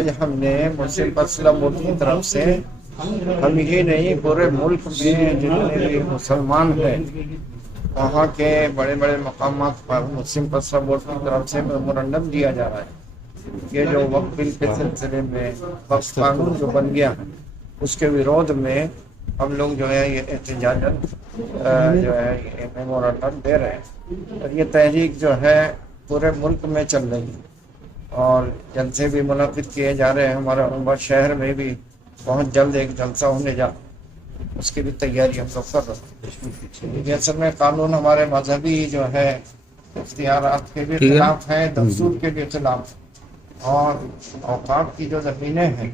आज हमने मुस्लिम personal board की तरफ से हम ही नहीं पूरे मुल्क में जितने भी मुसलमान हैं वहाँ के बड़े बड़े मकामात पर मुस्लिम पर्सनल बोर्ड की तरफ से मेमोरेंडम दिया जा रहा है। ये जो वक्फ बिल के सिलसिले में वक्फ कानून जो बन गया है उसके विरोध में हम लोग जो है ये एहतजाजन जो है ये मेमोरेंडम दे रहे हैं। और ये तहरीक जो है पूरे मुल्क में चल रही है और जलसे भी मुनक़िद किए जा रहे हैं। हमारे अहमदाबाद शहर में भी बहुत जल्द एक जलसा होने जा, उसकी भी तैयारी हम लोग कर रहे हैं। असल में कानून हमारे मजहबी जो है इख्तियारात के भी खिलाफ है, दस्तूर के भी खिलाफ, और औकाफ की जो ज़मीनें हैं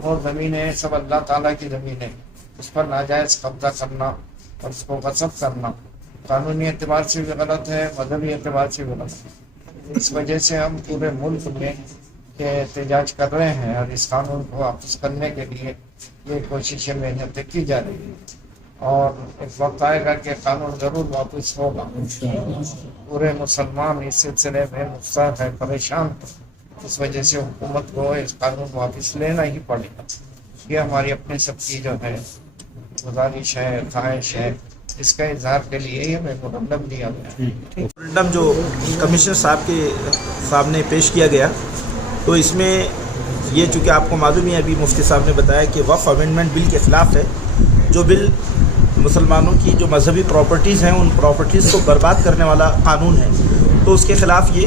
वो ज़मीनें सब अल्लाह ताला की ज़मीनें, उस पर नाजायज़ कब्जा करना और उसको गसब करना कानूनी एतबार से भी गलत है, मजहबी एतबार से भी गलत है। इस वजह से हम पूरे मुल्क में एहतजाज कर रहे हैं और इस कानून को वापस करने के लिए ये कोशिशें मेहनतें की जा रही है और एक वक्त आएगा कि कानून ज़रूर वापस होगा। पूरे मुसलमान इस सिलसिले में मुफ्तर है, परेशान है। इस वजह से हुकूमत को इस कानून को वापस लेना ही पड़ेगा। ये हमारी अपने सबकी जो है गुजारिश है, ख्वाहिश है, इसका इजहार के लिए ही हमें मेमोरेंडम दिया गया। मेमोरेंडम जो कमिश्नर साहब के सामने पेश किया गया, तो इसमें ये चूँकि आपको मालूम है, अभी मुफ्ती साहब ने बताया कि वक्फ अमेंडमेंट बिल के ख़िलाफ़ है। जो बिल मुसलमानों की जो मजहबी प्रॉपर्टीज़ हैं उन प्रॉपर्टीज़ को बर्बाद करने वाला कानून है, तो उसके ख़िलाफ़ ये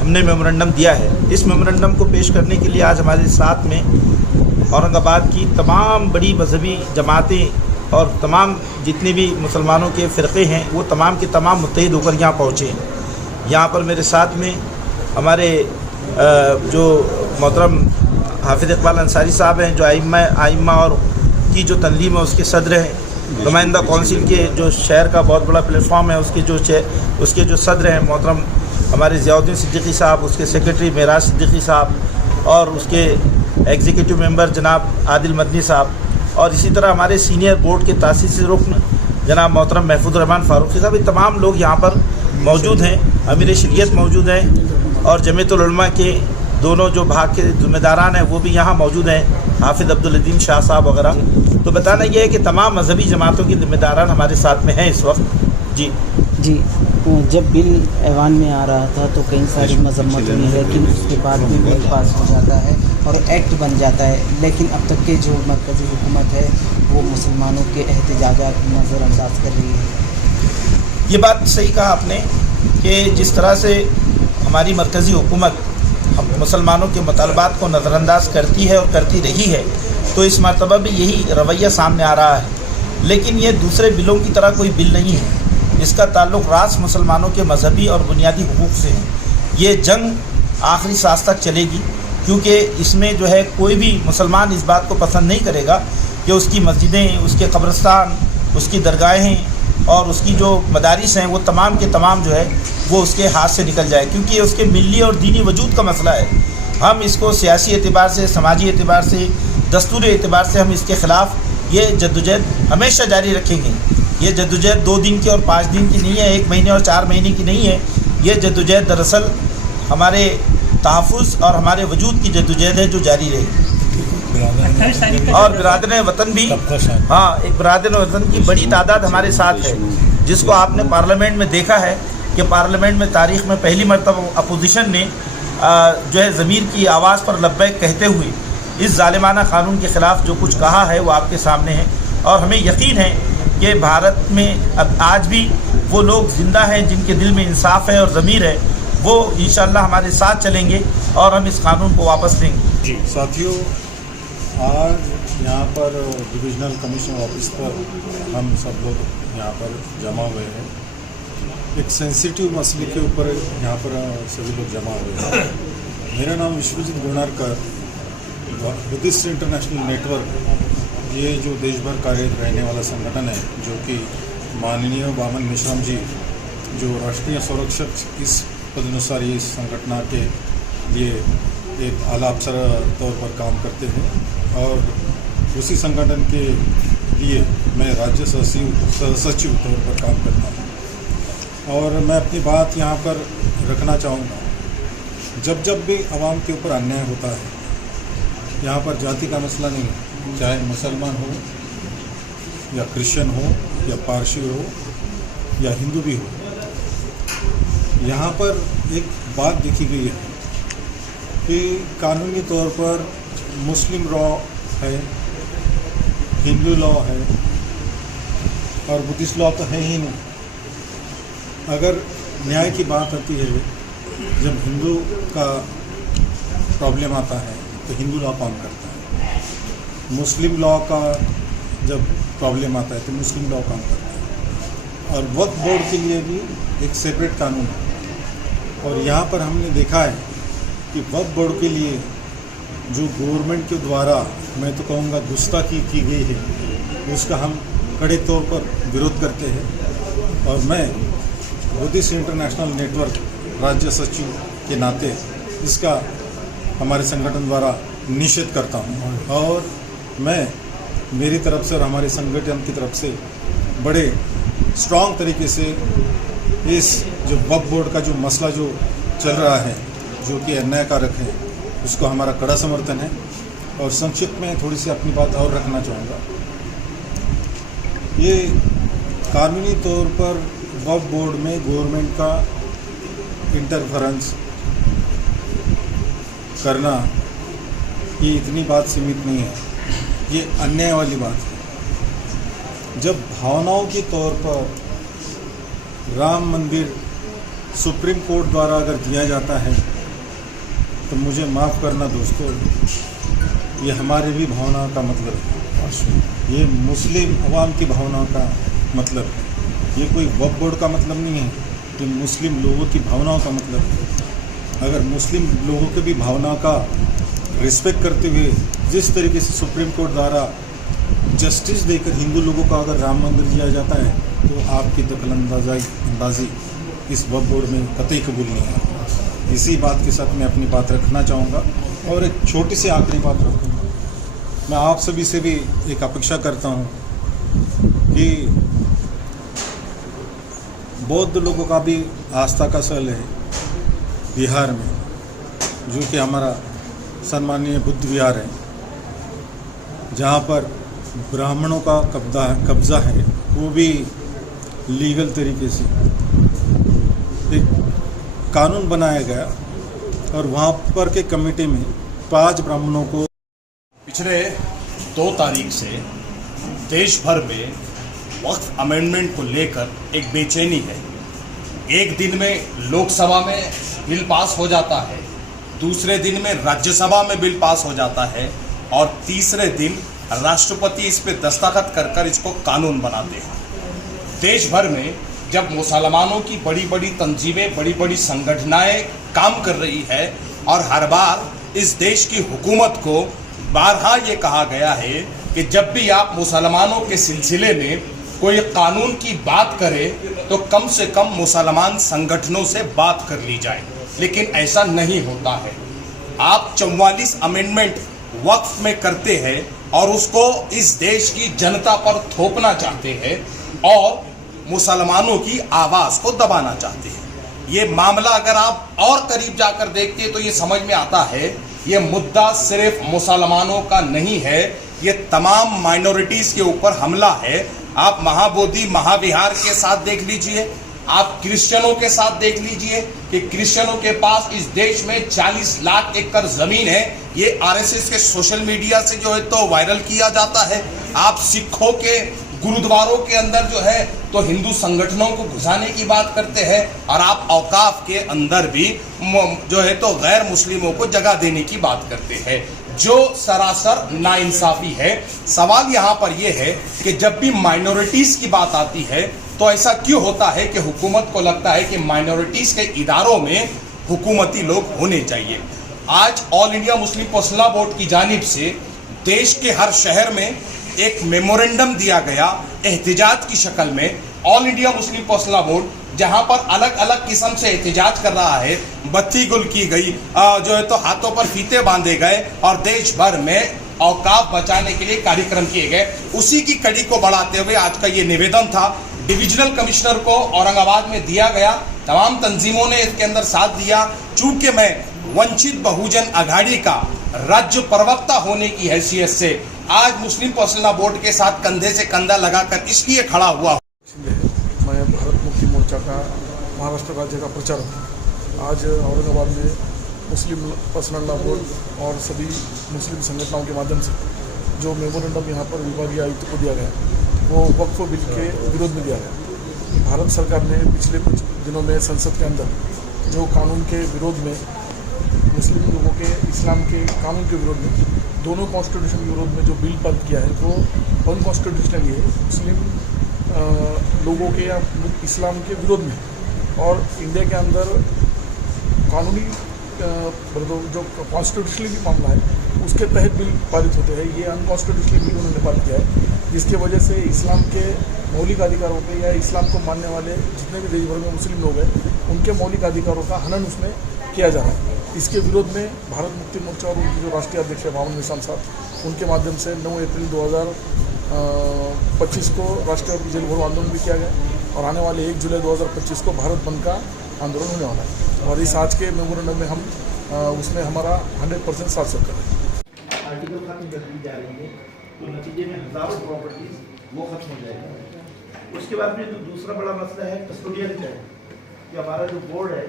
हमने मेमोरेंडम दिया है। इस मेमोरेंडम को पेश करने के लिए आज हमारे साथ में औरंगाबाद की तमाम बड़ी मजहबी जमातें और तमाम जितने भी मुसलमानों के फ़िरक़े हैं वो तमाम के तमाम मुत्तहिद होकर यहाँ पहुँचे हैं। यहाँ पर मेरे साथ में हमारे जो मोहतरम हाफिज़ इकबाल अंसारी साहब हैं, जो आइम्मा और की जो तंजीम है उसके सदर हैं। नुमाइंदा कौंसिल के जो शहर का बहुत बड़ा प्लेटफॉर्म है उसके जो सदर हैं मोहतरम हमारे ज़ियाउद्दीन सिद्दीकी साहब, उसके सेक्रेटरी मेराज सिद्दीकी साहब और उसके एग्जीक्यूटिव मेंबर जनाब आदिल मदनी साहब, और इसी तरह हमारे सीनियर बोर्ड के तासीसी रुकन जनाब मोहतरम महफूज़ुर रहमान फारूकी साहब। ये तमाम लोग यहाँ पर मौजूद हैं। अमीर शरीयत मौजूद हैं और जमीयतुल उलमा के दोनों जो भाग के ज़िम्मेदारान हैं वो भी यहाँ मौजूद हैं, हाफिज़ अब्दुल अदीम शाह साहब वगैरह। तो बताना यह है कि तमाम मजहबी जमातों के ज़िम्मेदारान हमारे साथ में हैं इस वक्त। जी जब बिल ऐवान में आ रहा था तो कई सारी मजम्मत हुई, लेकिन उसके बाद में बिल पास हो जाता है और एक्ट बन जाता है। लेकिन अब तक के जो मरकज़ी हुकूमत है वो मुसलमानों के एहतजाजात नज़रअंदाज कर रही है। ये बात सही कहा आपने कि जिस तरह से हमारी मरकज़ी हुकूमत मुसलमानों के मुतालबात को नज़रअंदाज करती है और करती रही है, तो इस मरतबा भी यही रवैया सामने आ रहा है। लेकिन ये दूसरे बिलों की तरह कोई बिल नहीं है, इसका ताल्लुक़ रास मुसलमानों के मजहबी और बुनियादी हुकूक़ से है। ये जंग आखिरी सांस तक चलेगी, क्योंकि इसमें जो है कोई भी मुसलमान इस बात को पसंद नहीं करेगा कि उसकी मस्जिदें, उसके कब्रिस्तान, उसकी दरगाहें और उसकी जो मदारिस हैं वो तमाम के तमाम जो है वो उसके हाथ से निकल जाए, क्योंकि ये उसके मिली और दीनी वजूद का मसला है। हम इसको सियासी एतबार से, समाजी एतबार से, दस्तूरी एतबार से हम इसके ख़िलाफ़ ये जद्दोजहद हमेशा जारी रखेंगे। ये जद्दोजहद 2 दिन की और 5 दिन की नहीं है, 1 महीने और 4 महीने की नहीं है। ये जद्दोजहद दरअसल हमारे तहफ़्फ़ुज़ और हमारे वजूद की जद्दोजहद है जो जारी रहेगी। और बिरादर वतन भी, हाँ, एक बिरादर वतन की बड़ी तादाद हमारे साथ है, जिसको आपने पार्लियामेंट में देखा है कि पार्लियामेंट में तारीख़ में पहली मरतबा अपोजिशन ने जो है ज़मीर की आवाज़ पर लब्बैक कहते हुए इस ज़ालिमाना क़ानून के ख़िलाफ़ जो कुछ कहा है वो आपके सामने है। और हमें यकीन है कि भारत में अब आज भी वो लोग ज़िंदा हैं जिनके दिल में इंसाफ है और ज़मीर है, वो इंशाअल्लाह हमारे साथ चलेंगे और हम इस कानून को वापस लेंगे। जी साथियों, आज यहाँ पर डिविजनल कमीशन ऑफिस पर हम सब लोग यहाँ पर जमा हुए हैं। एक सेंसिटिव मसले के ऊपर यहाँ पर सभी लोग जमा हुए हैं। मेरा नाम विश्वजीत गुणारकर, बुद्धिस्ट इंटरनेशनल नेटवर्क, ये जो देश भर कार्यरत रहने वाला संगठन है, जो कि माननीय वामन मिश्रम जी जो राष्ट्रीय संरक्षक इस तदनुसार ये संगठन के लिए एक आला अफसर तौर पर काम करते हैं, और उसी संगठन के लिए मैं राज्य सचिव तौर पर काम करता हूँ। और मैं अपनी बात यहाँ पर रखना चाहूँगा, जब जब भी आवाम के ऊपर अन्याय होता है यहाँ पर जाति का मसला नहीं है, चाहे मुसलमान हो या क्रिश्चियन हो या पारसी हो या हिंदू भी हो। यहाँ पर एक बात देखी गई है कि कानूनी तौर पर मुस्लिम लॉ है, हिंदू लॉ है और बुद्धिस्ट लॉ तो है ही नहीं। अगर न्याय की बात आती है, जब हिंदू का प्रॉब्लम आता है तो हिंदू लॉ काम करता है, मुस्लिम लॉ का जब प्रॉब्लम आता है तो मुस्लिम लॉ काम करता है। और वक्फ बोर्ड के लिए भी एक सेपरेट कानून है। और यहाँ पर हमने देखा है कि वक्फ बोर्ड के लिए जो गवर्नमेंट के द्वारा, मैं तो कहूँगा गुस्ताखी की गई है, उसका हम कड़े तौर पर विरोध करते हैं। और मैं बुद्धिस्ट इंटरनेशनल नेटवर्क राज्य सचिव के नाते इसका हमारे संगठन द्वारा निषेध करता हूँ। और मैं मेरी तरफ से और हमारे संगठन की तरफ से बड़े स्ट्रॉन्ग तरीके से इस जो वक्फ बोर्ड का जो मसला जो चल रहा है, जो कि अन्यायकारक है, उसको हमारा कड़ा समर्थन है। और संक्षिप्त में थोड़ी सी अपनी बात और रखना चाहूँगा। ये कानूनी तौर पर वक्फ बोर्ड में गवर्नमेंट का इंटरफेरेंस करना, ये इतनी बात सीमित नहीं है, ये अन्याय वाली बात है। जब भावनाओं के तौर पर राम मंदिर सुप्रीम कोर्ट द्वारा अगर दिया जाता है तो मुझे माफ़ करना दोस्तों, ये हमारे भी भावना का मतलब है, ये मुस्लिम अवाम की भावना का मतलब है। ये कोई वक्फ बोर्ड का मतलब नहीं है, ये मुस्लिम लोगों की भावनाओं का मतलब है। अगर मुस्लिम लोगों के भी भावना का रिस्पेक्ट करते हुए जिस तरीके से सुप्रीम कोर्ट द्वारा जस्टिस देकर हिंदू लोगों का अगर राम मंदिर दिया जाता है, तो आपकी दखलंदाजी इस वक्फ बोर्ड में कतई कबूल नहीं है। इसी बात के साथ मैं अपनी बात रखना चाहूँगा। और एक छोटी सी आखिरी बात रखूँगा, मैं आप सभी से भी एक अपेक्षा करता हूँ कि बौद्ध लोगों का भी आस्था का स्थल है बिहार में, जो कि हमारा सम्मानीय बुद्ध विहार है, जहाँ पर ब्राह्मणों का कब्जा है, वो भी लीगल तरीके से एक कानून बनाया गया। और वहाँ पर के कमेटी में 5 ब्राह्मणों को पिछले 2 तारीख से देश भर में वक्फ अमेंडमेंट को लेकर एक बेचैनी है। एक दिन में लोकसभा में बिल पास हो जाता है, दूसरे दिन में राज्यसभा में बिल पास हो जाता है और तीसरे दिन राष्ट्रपति इस पे दस्तखत कर कर इसको कानून बनाते हैं। देश भर में जब मुसलमानों की बड़ी बड़ी तंजीमें, बड़ी बड़ी संगठनाएं काम कर रही है और हर बार इस देश की हुकूमत को बारहा ये कहा गया है कि जब भी आप मुसलमानों के सिलसिले में कोई कानून की बात करे तो कम से कम मुसलमान संगठनों से बात कर ली जाए, लेकिन ऐसा नहीं होता है। आप 44 अमेंडमेंट वक्फ में करते हैं और उसको इस देश की जनता पर थोपना चाहते हैं और मुसलमानों की आवाज़ को दबाना चाहते हैं। ये मामला अगर आप और करीब जाकर देखते हैं तो ये समझ में आता है ये मुद्दा सिर्फ मुसलमानों का नहीं है, ये तमाम माइनॉरिटीज़ के ऊपर हमला है। आप महाबोधि महाविहार के साथ देख लीजिए, आप क्रिश्चियनों के साथ देख लीजिए कि क्रिश्चियनों के पास इस देश में 40 लाख एकड़ जमीन है। ये आरएसएस के सोशल मीडिया से जो है तो वायरल किया जाता है। आप सिखों के गुरुद्वारों के अंदर जो है तो हिंदू संगठनों को घुसाने की बात करते हैं और आप औकाफ के अंदर भी जो है तो गैर मुस्लिमों को जगह देने की बात करते हैं, जो सरासर नाइंसाफी है। सवाल यहाँ पर यह है कि जब भी माइनॉरिटीज की बात आती है तो ऐसा क्यों होता है कि हुकूमत को लगता है कि माइनॉरिटीज के इदारों में हुकूमती लोग होने चाहिए। आज all India Muslim personal board की जानिब से देश के हर शहर में एक मेमोरेंडम दिया गया एहतिजाज की शक्ल में। All India Muslim personal board जहां पर अलग अलग किस्म से एहतिजाज कर रहा है, बत्ती गुल की गई, जो है तो हाथों पर फीते बांधे गए और देश भर में औकाफ बचाने के लिए कार्यक्रम किए गए। उसी की कड़ी को बढ़ाते हुए आज का ये निवेदन था। डिविजनल कमिश्नर को औरंगाबाद में दिया गया, तमाम तंजीमों ने इसके अंदर साथ दिया। चूंकि मैं वंचित बहुजन आघाड़ी का राज्य प्रवक्ता होने की हैसियत से आज मुस्लिम पर्सनल बोर्ड के साथ कंधे से कंधा लगाकर इसलिए खड़ा हुआ। मैं भारत मुक्ति मोर्चा का महाराष्ट्र राज्य का प्रचारक हूँ। आज औरंगाबाद में मुस्लिम पर्सनल लॉ बोर्ड और सभी मुस्लिम संगठनों के माध्यम से जो मेमोरेंडम यहाँ पर विभागीय आयुक्त को दिया गया वो वक्फ बिल के विरोध में दिया गया। भारत सरकार ने पिछले कुछ दिनों में संसद के अंदर जो कानून के विरोध में मुस्लिम लोगों के इस्लाम के कानून के विरोध में दोनों कॉन्स्टिट्यूशन के विरोध में जो बिल पारित किया है वो अनकॉन्स्टिट्यूशनली है, मुस्लिम लोगों के या इस्लाम के विरोध में। और इंडिया के अंदर कानूनी जो कॉन्स्टिट्यूशनली मामला है उसके तहत बिल पारित होते हैं। ये अनकॉन्स्टिट्यूशनली बिल उन्होंने पारित किया है, जिसकी वजह से इस्लाम के मौलिक अधिकारों पे या इस्लाम को मानने वाले जितने भी देश भर में मुस्लिम लोग हैं उनके मौलिक अधिकारों का हनन उसमें किया जा रहा है। इसके विरोध में भारत मुक्ति मोर्चा और उनके जो राष्ट्रीय अध्यक्ष है मोहम्मद निशान साहब, उनके माध्यम से 9 अप्रैल 2025 को राष्ट्रव्यापी जेल भरो आंदोलन भी किया गया और आने वाले 1 जुलाई 2025 को भारत बंद का आंदोलन होने वाला है। और इस आज के मेमोरेंडम में हम उसमें हमारा 100% साथ सकते हैं। आर्टिकल खत्म कर दी जा रही है तो नतीजे में हज़ारों प्रॉपर्टीज वो खत्म हो जाएगी। उसके बाद में जो दूसरा बड़ा मसला है कस्टोडियन का है कि हमारा जो बोर्ड है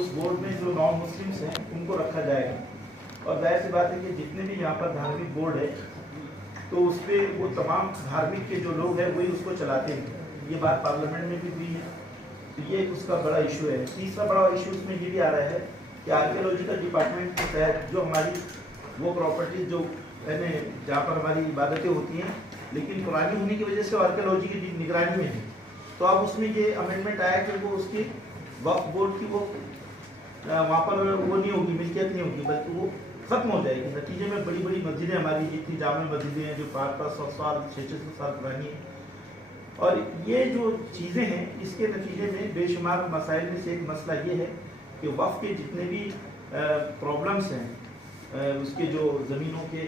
उस बोर्ड में जो नॉन मुस्लिम्स हैं उनको रखा जाएगा। और जाहिर सी बात है कि जितने भी यहाँ पर धार्मिक बोर्ड है तो उस पर वो तमाम धार्मिक के जो लोग हैं वही उसको चलाते हैं। ये बात पार्लियामेंट में भी हुई है, तो ये उसका बड़ा इशू है। तीसरा बड़ा इशू उसमें ये भी आ रहा है कि आर्कियोलॉजिकल डिपार्टमेंट के तहत जो हमारी वो प्रॉपर्टीज जो यानी जहाँ पर हमारी इबादतें होती हैं लेकिन पुरानी होने की वजह से आर्कियोलॉजी की निगरानी में है, तो अब उसमें ये अमेंडमेंट आया कि वो उसकी वक्फ बोर्ड की वो वहाँ पर वो नहीं होगी, मिल्कियत नहीं होगी, बल्कि वो खत्म हो जाएगी। नतीजे में बड़ी बड़ी मस्जिदें हमारी जितनी जामा मस्जिदें हैं जो 500 साल 600 साल पुरानी हैं। और ये जो चीज़ें हैं इसके नतीजे में बेशुमार मसाइल में से एक मसला ये है कि वक्फ के जितने भी प्रॉब्लम्स हैं उसके जो ज़मीनों के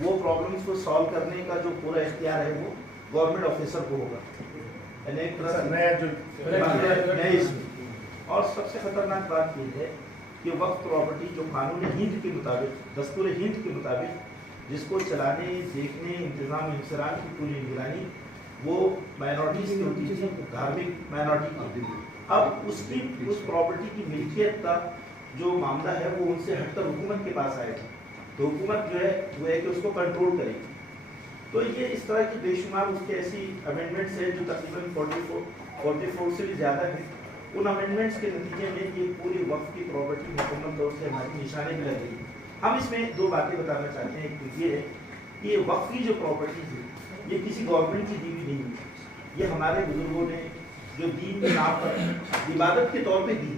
वो प्रॉब्लम्स को सॉल्व करने का जो पूरा इख्तियार है वो गवर्नमेंट ऑफिसर को होगा, यानी एक तरह से नया जो इसमें। और सबसे खतरनाक बात यह है कि वक्फ प्रॉपर्टी जो कानून हिंद के मुताबिक, दस्तूर हिंद के मुताबिक जिसको चलाने, देखने, इंतज़ाम इंसरान की पूरी निगरानी वो माइनॉरिटीज़ की होती थी, धार्मिक माइनॉरिटी की। अब उसकी उस प्रॉपर्टी की मिल्कियत का जो मामला है वो उनसे हटकर हुकूमत के पास आएगा, तो हुकूमत जो है वो है कि उसको कंट्रोल करेगी। तो ये इस तरह की बेशुमार उसके ऐसी अमेंडमेंट्स हैं जो तकरीबन 44 से भी ज़्यादा है। उन अमेंडमेंट्स के नतीजे में ये पूरी वक्फ की प्रॉपर्टी मुकम्मल तौर से हमारी निशाने में लग गई है। हम इसमें दो बातें बताना चाहते हैं। एक ये है कि ये वक्फ की जो प्रॉपर्टीज है ये किसी गवर्नमेंट की दी हुई नहीं है, ये हमारे बुजुर्गों ने जो दीन के नाम पर इबादत के तौर पर दी है।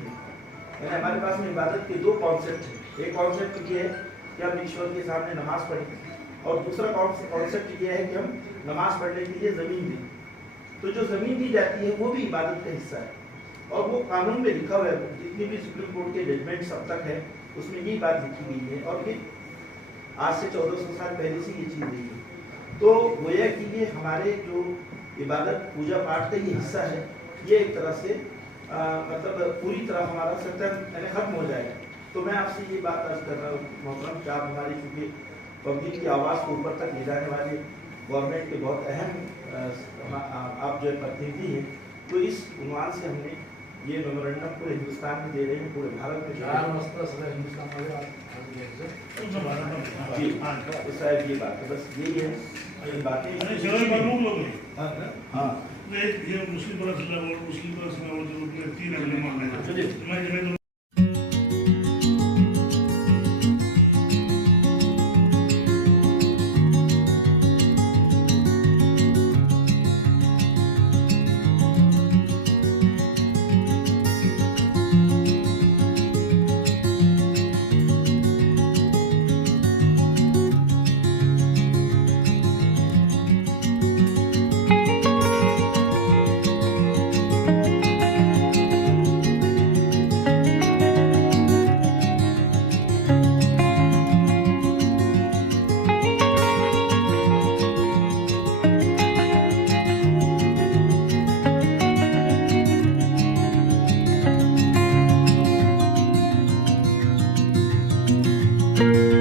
यानी हमारे पास में इबादत के दो कॉन्सेप्ट हैं। एक कॉन्सेप्ट ये है कि हम ईश्वर के सामने नमाज पढ़ें और दूसरा कॉन्सेप्ट ये है कि हम नमाज पढ़ने के लिए ज़मीन दें। तो जो ज़मीन दी जाती है वो भी इबादत का हिस्सा है और वो कानून में लिखा हुआ है। जितनी भी सुप्रीम कोर्ट के जजमेंट्स अब तक है उसमें यही बात लिखी गई है और ये आज से 1400 साल पहले से ये चीज़ रही है। तो गोया कि ये हमारे जो इबादत पूजा पाठ का ये हिस्सा है ये एक तरह से मतलब पूरी तरह हमारा सत्य खत्म हो जाएगा। तो मैं आपसे ये बात अर्ज कर रहा हूँ मोहतरम कि आप हमारी चूँकि पब्लिक की आवाज़ को ऊपर तक ले जाने वाले गवर्नमेंट के बहुत अहम आप जो है प्रतिनिधि हैं, तो इस उन्वान से हमने ये मेमोरेंडम पूरे हिंदुस्तान में दे रहे हैं, पूरे भारत में जी। तो शायद ये बात है, बस यही है, ये बातें हाँ ये मुस्लिम जो 3 Thank you. है।